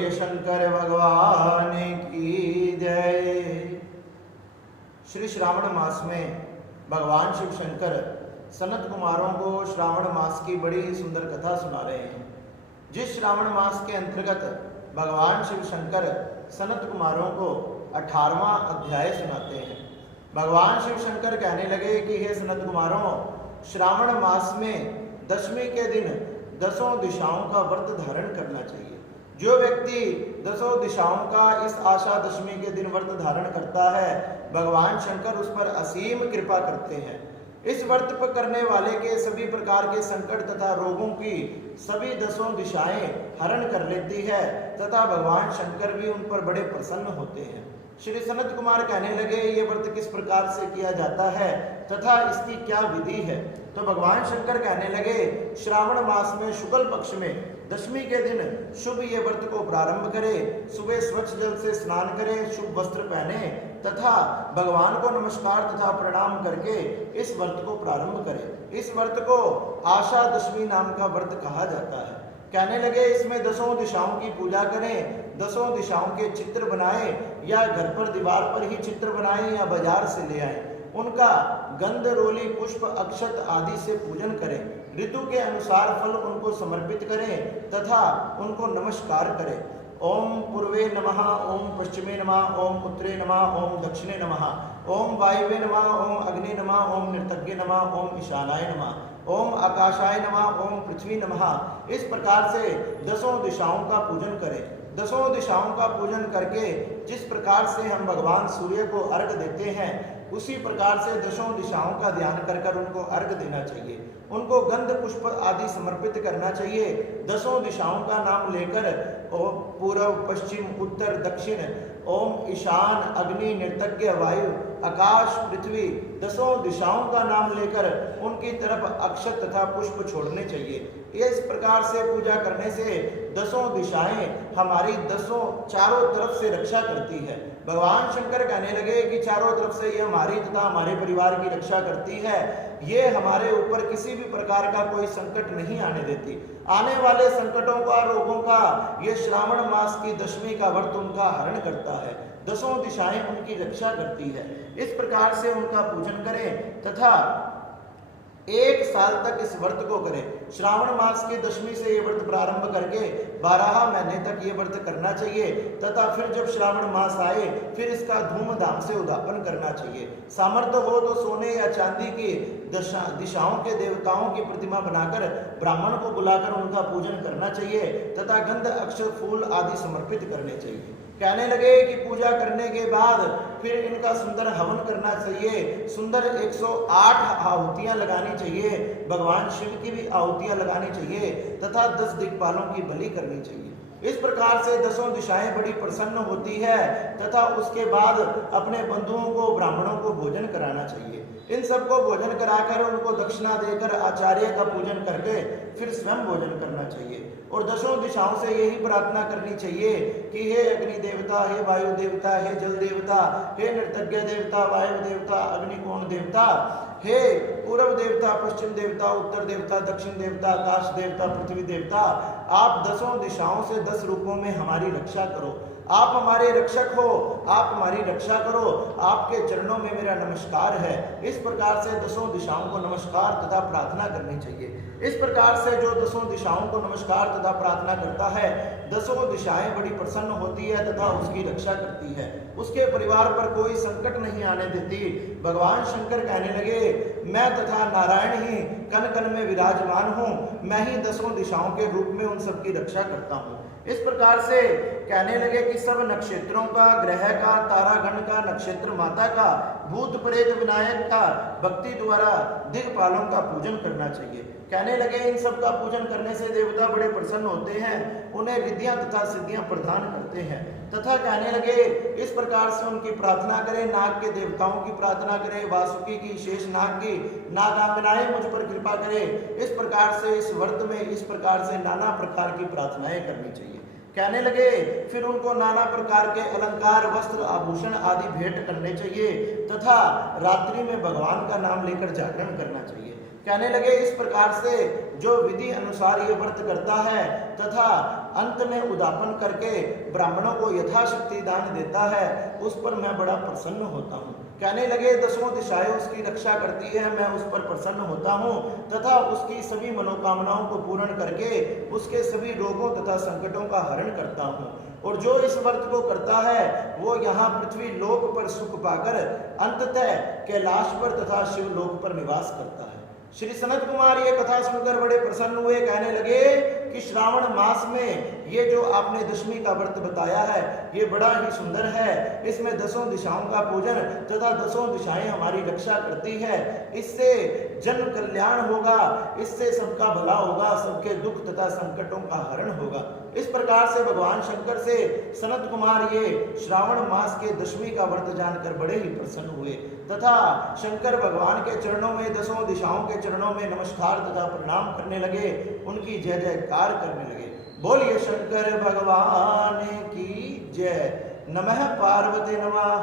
बोलिए शंकर भगवान की जय। श्री श्रावण मास में भगवान शिव शंकर सनत कुमारों को श्रावण मास की बड़ी सुंदर कथा सुना रहे हैं। जिस श्रावण मास के अंतर्गत भगवान शिव शंकर सनत कुमारों को 18वां अध्याय सुनाते हैं। भगवान शिव शंकर कहने लगे कि हे सनत कुमारों, श्रावण मास में दशमी के दिन दसों दिशाओं का व्रत धारण करना चाहिए। जो व्यक्ति दसों दिशाओं का इस आशा दशमी के दिन व्रत धारण करता है, भगवान शंकर उस पर असीम कृपा करते हैं। इस व्रत पर करने वाले के सभी प्रकार के संकट तथा रोगों की सभी दसों दिशाएं हरण कर लेती है तथा भगवान शंकर भी उन पर बड़े प्रसन्न होते हैं। श्री सनत कुमार कहने लगे, ये व्रत किस प्रकार से किया जाता है तथा इसकी क्या विधि है। तो भगवान शंकर कहने लगे, श्रावण मास में शुक्ल पक्ष में दशमी के दिन शुभ ये व्रत को प्रारंभ करें। सुबह स्वच्छ जल से स्नान करें, शुभ वस्त्र पहने तथा भगवान को नमस्कार तथा प्रणाम करके इस व्रत को प्रारंभ करें। इस व्रत को आशा दशमी नाम का व्रत कहा जाता है। कहने लगे, इसमें दसों दिशाओं की पूजा करें, दसों दिशाओं के चित्र बनाएं, या घर पर दीवार पर ही चित्र बनाएं या बाजार से ले आएं। उनका गंध, रोली, पुष्प, अक्षत आदि से पूजन करें। ऋतु के अनुसार फल उनको समर्पित करें तथा उनको नमस्कार करें। ओम पूर्वे नमः, ओम पश्चिमे नमः, ओम उत्तरे नमः, ओम दक्षिणे नमः, ओम वायवे नमः, ओम अग्नि नमः, ओम नृतज्ञ नमः, ओम ईशानाय नमः, ओम आकाशाय नमः, ओम पृथ्वी नमः। इस प्रकार से दसों दिशाओं का पूजन करें। दसों दिशाओं का पूजन करके जिस प्रकार से हम भगवान सूर्य को अर्घ देते हैं, उसी प्रकार से दसों दिशाओं का ध्यान कर कर उनको अर्घ देना चाहिए। उनको गंध, पुष्प आदि समर्पित करना चाहिए। दसों दिशाओं का नाम लेकर ओम पूर्व, पश्चिम, उत्तर, दक्षिण, ओम ईशान, अग्नि, नृतज्ञ, वायु, आकाश, पृथ्वी, दसों दिशाओं का नाम लेकर उनकी तरफ अक्षत तथा पुष्प छोड़ने चाहिए। इस प्रकार से पूजा करने से दसों दिशाएं हमारी दसों चारों तरफ से रक्षा करती है। भगवान शंकर कहने लगे कि चारों तरफ से ये हमारी तथा हमारे परिवार की रक्षा करती है। ये हमारे ऊपर किसी भी प्रकार का कोई संकट नहीं आने देती। आने वाले संकटों का, रोगों का ये श्रावण मास की दशमी का व्रत उनका हरण करता है। दसों दिशाएं उनकी रक्षा करती है। इस प्रकार से उनका पूजन करें तथा 1 साल तक इस व्रत को करें। श्रावण मास की दशमी से ये व्रत प्रारंभ करके 12 महीने तक ये व्रत करना चाहिए तथा फिर जब श्रावण मास आए फिर इसका धूमधाम से उद्यापन करना चाहिए। सामर्थ्य हो तो सोने या चांदी की दिशाओं के देवताओं की प्रतिमा बनाकर ब्राह्मण को बुलाकर उनका पूजन करना चाहिए तथा गंध, अक्षत, फूल आदि समर्पित करने चाहिए। कहने लगे कि पूजा करने के बाद फिर इनका सुंदर हवन करना चाहिए। सुंदर 108 आहुतियां लगानी चाहिए। भगवान शिव की भी आहुतियां लगानी चाहिए तथा 10 दिक्पालों की बलि करनी चाहिए। इस प्रकार से दसों दिशाएं बड़ी प्रसन्न होती है तथा उसके बाद अपने बंधुओं को, ब्राह्मणों को भोजन कराना चाहिए। इन सबको भोजन कराकर उनको दक्षिणा देकर आचार्य का पूजन करके फिर स्वयं भोजन करना चाहिए। और दसों दिशाओं से यही प्रार्थना करनी चाहिए कि हे अग्नि देवता, हे वायु देवता, हे जल देवता, हे नृतज्ञ देवता, वायु देवता, अग्निकोण देवता, हे पूर्व देवता, पश्चिम देवता, उत्तर देवता, दक्षिण देवता, आकाश देवता, पृथ्वी देवता, आप दसों दिशाओं से 10 रूपों में हमारी रक्षा करो। आप हमारे रक्षक हो, आप हमारी रक्षा करो। आपके चरणों में मेरा नमस्कार है। इस प्रकार से दसों दिशाओं को नमस्कार तथा प्रार्थना करनी चाहिए। इस प्रकार से जो दसों दिशाओं को नमस्कार तथा प्रार्थना करता है, दसों दिशाएं बड़ी प्रसन्न होती है तथा उसकी रक्षा करती है। उसके परिवार पर कोई संकट नहीं आने देती। भगवान शंकर कहने लगे, मैं तथा नारायण ही कण कण में विराजमान हूँ। मैं ही दसों दिशाओं के रूप में उन सबकी रक्षा करता हूँ। इस प्रकार से कहने लगे कि सब नक्षत्रों का, ग्रह का, तारागण का, नक्षत्र माता का, भूत प्रेत विनायक का भक्ति द्वारा दिक्पालों का पूजन करना चाहिए। कहने लगे, इन सब का पूजन करने से देवता बड़े प्रसन्न होते हैं, उन्हें रिद्धियां तथा सिद्धियां प्रदान करते हैं। तथा कहने लगे, इस प्रकार से उनकी प्रार्थना करें। नाग के देवताओं की प्रार्थना करें, वासुकी की, शेषनाग की, नागांगनाएं मुझ पर कृपा करें। इस प्रकार से इस व्रत में इस प्रकार से नाना प्रकार की प्रार्थनाएं करनी चाहिए। कहने लगे, फिर उनको नाना प्रकार के अलंकार, वस्त्र, आभूषण आदि भेंट करने चाहिए तथा रात्रि में भगवान का नाम लेकर जागरण करना चाहिए। कहने लगे इस प्रकार से जो विधि अनुसार ये व्रत करता है तथा अंत में उदापन करके ब्राह्मणों को यथाशक्ति दान देता है, उस पर मैं बड़ा प्रसन्न होता हूँ। कहने लगे दसों दिशाएं उसकी रक्षा करती है, मैं उस पर प्रसन्न होता हूँ तथा उसकी सभी मनोकामनाओं को पूर्ण करके उसके सभी रोगों तथा संकटों का हरण करता हूँ। और जो इस व्रत को करता है वो यहाँ पृथ्वी लोक पर सुख पाकर अंततः कैलाश पर तथा शिवलोक पर निवास करता है। श्री सनत कुमार ये कथा सुनकर बड़े प्रसन्न हुए। कहने लगे कि श्रावण मास में ये जो आपने दशमी का व्रत बताया है ये बड़ा ही सुंदर है। इसमें दसों दिशाओं का पूजन तथा दसों दिशाएं हमारी रक्षा करती है। इससे जन कल्याण होगा, इससे सबका भला होगा, सबके दुख तथा संकटों का हरण होगा। इस प्रकार से भगवान शंकर से सनत कुमार ये श्रावण मास के दशमी का व्रत जानकर बड़े ही प्रसन्न हुए तथा शंकर भगवान के चरणों में, दसों दिशाओं के चरणों में नमस्कार तथा प्रणाम करने लगे, उनकी जय जयकार करने लगे। बोलिए शंकर भगवान की जय। नमः पार्वती नमः।